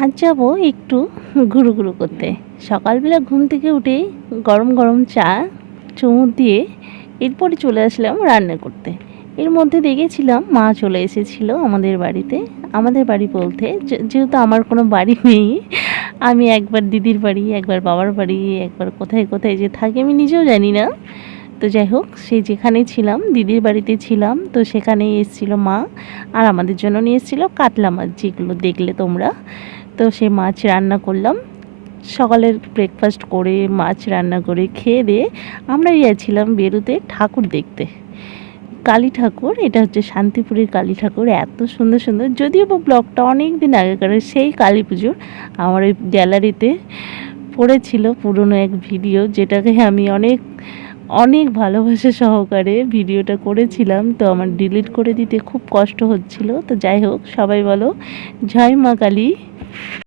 আজ যাব একটু ঘুরু করতে। সকালবেলা ঘুম থেকে উঠেই গরম গরম চা চুমুক দিয়ে এরপরে চলে আসলাম রান্না করতে। এর মধ্যে দেখেছিলাম মা চলে এসেছিল আমাদের বাড়িতে। আমাদের বাড়ি বলতে যেহেতু আমার কোনো বাড়ি নেই, আমি একবার দিদির বাড়ি, একবার বাবার বাড়ি, একবার কোথায় কোথায় যে থাকি আমি নিজেও জানি না। তো যাই হোক, সেই যেখানে ছিলাম দিদির বাড়িতে ছিলাম, তো সেখানেই এসেছিলো মা, আর আমাদের জন্য নিয়ে এসেছিলো কাতলা মাছ, যেগুলো দেখলে তোমরা। তো সেই মাছ রান্না করলাম। সকালের ব্রেকফাস্ট করে মাছ রান্না করে খেয়ে দিয়ে আমরা গিয়েছিলাম বেরুতে ঠাকুর দেখতে। কালী ঠাকুর, এটা হচ্ছে শান্তিপুরের কালী ঠাকুর। এত সুন্দর সুন্দর, যদিও বা ব্লগটা অনেক দিন আগেকার, সেই কালী পুজোর আমার ওই গ্যালারিতে পড়েছিল পুরনো এক ভিডিও, যেটাকে আমি অনেক অনেক ভালোবাসা সহকারে ভিডিওটা করেছিলাম। তো আমার ডিলিট করে দিতে খুব কষ্ট হচ্ছিল। তো যাই হোক, সবাই বলো জয় মা কালী।